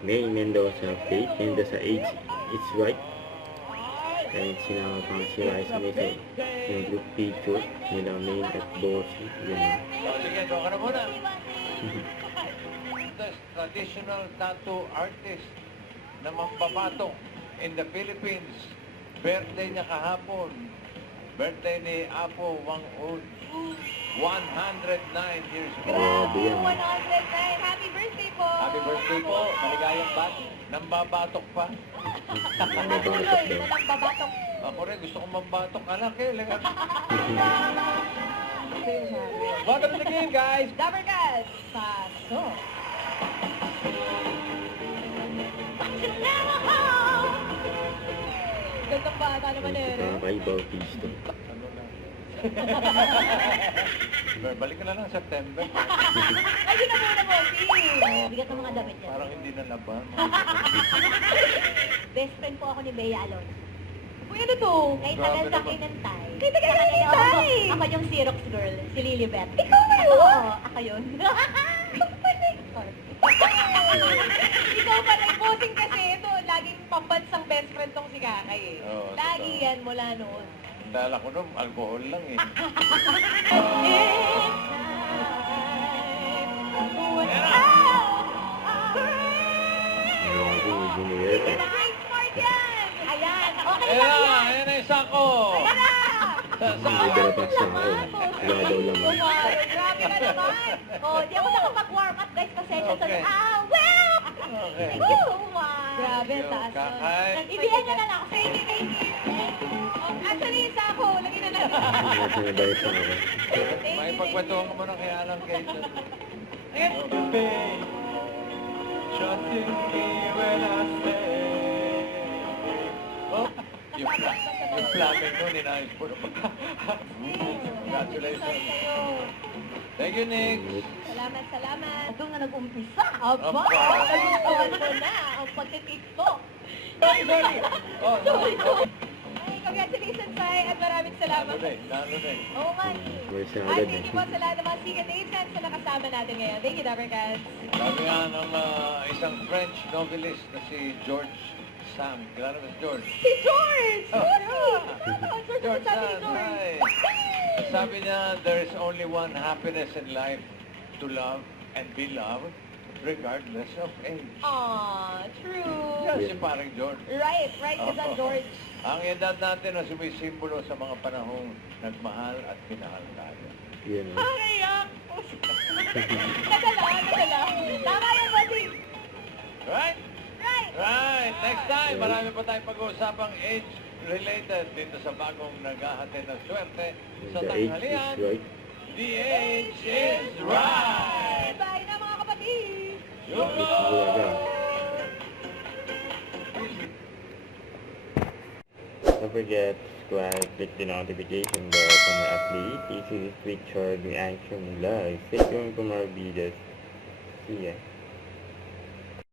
May Mendoza, Faith Mendoza age is right. And sinama pang si Raisa may sa yung group picture nila Main at Bossy. Yun na. Sige, doon ka na muna. Traditional tattoo artist na magpapatong in the Philippines. Birthday niya kahapon. Birthday ni Apo Wang Un. 109 years old. Grabe yan. 109. Happy birthday po! Happy birthday po. Maligayang bati. Nambabatok pa. Tuloy na lang babatok. Ako rin, gusto kong mambatok. Anak eh. Welcome to the game, guys. Dabarkas! Paso! Gandang bata naman eh. no? Kay Bautista. Ano na? Balik ka na lang September. Ay, di na muna po, sis! Bigat ng mga damit niya. Parang hindi na laban. Best friend po ako ni Bea Alonso. Uy, ano to? Kay Grabe tagal sa naman. kinantay. Kay tagal sa kinantay! Ako yung Xerox girl, si Lilibet. Ikaw ba yun? Oo, ako yun. Ikaw pala, posing kasi ito, laging pambansang best friend tong si Kakay eh. Oo, Lagi totoo. yan mula noon. Ang dala ko nun, alcohol lang eh. Ano ko, Julieta. Great sport yan! Ayan, okay Ayan lang na, yan! ayan na isa ko. Ayan na! Hindi ka na pa sa ako. Wala daw laman. Grabe ka naman! Oh, di ako nakapag-warm up guys kasi Okay. well! Okay. Grabe, Thank you, taas. Kakay. Ibihan niya na lang. Thank you, thank you. Actually, isa ako, lagi na lang. Nasa na dahil sa ako. May pagkwentuhan ka muna kay Alan Kate. Ayan. Trusting me when I say. Oh, yung flamin ko, ninayos po na Congratulations. Thank you, Nick. Salamat, salamat. Ito nga nag-umpisa. Aba, Aba. nagustuhan ko na ang pagtitiktok. Sorry. Oh, Sorry, sorry. Ay, congratulations, Sai, at maraming salamat. Lalo na eh. Oo nga eh. May sa At agad thank you po sa lahat ng mga sikat agents na nakasama natin ngayon. Thank you, Dabarkas. Sabi nga ng isang French novelist na si George Sand. Kilala mo si George? Si George! Oh. George, George sabi ni Sand, George. hi. Sabi niya, there is only one happiness in life, to love and be loved, regardless of age. Aw, true. Yan si parang George. Right ka dyan, George. Ang edad natin na sumisimbolo sa mga panahong nagmahal at minahal tayo. Yan. Nakaiyak. Nadala. Tama yan, buddy. Right? Right. Right. Next time, marami pa tayong pag-uusapang age-related dito sa bagong naghahatid ng swerte sa The age is tanghalian. right. The age is right. Bye na, mga kapatid. Don't forget to subscribe, click the notification bell for my update, easy picture reaction live. Stay tuned for more videos. See ya.